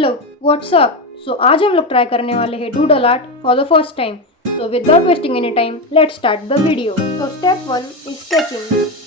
Hello what's up. सो आज हम लोग ट्राई करने वाले हैं doodle art for the first time. So without wasting any time let's start the video. So step 1 is sketching.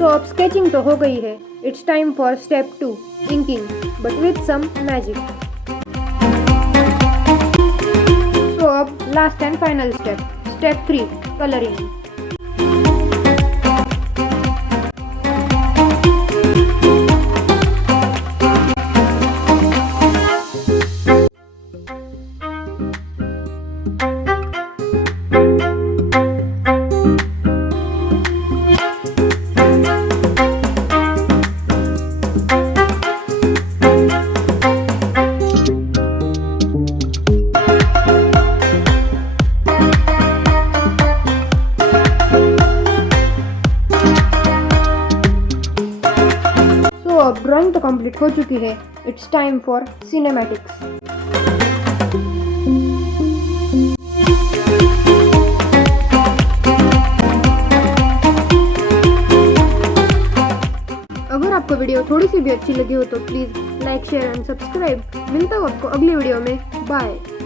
So अब sketching तो हो गई है। It's time for step 2 inking but with some magic. So अब last and final step 3 colouring. अब drawing तो complete हो चुकी है। It's time for cinematics. अगर आपको वीडियो थोड़ी सी भी अच्छी लगी हो तो please like share and subscribe. मिलता हूँ आपको अगली वीडियो में। बाय।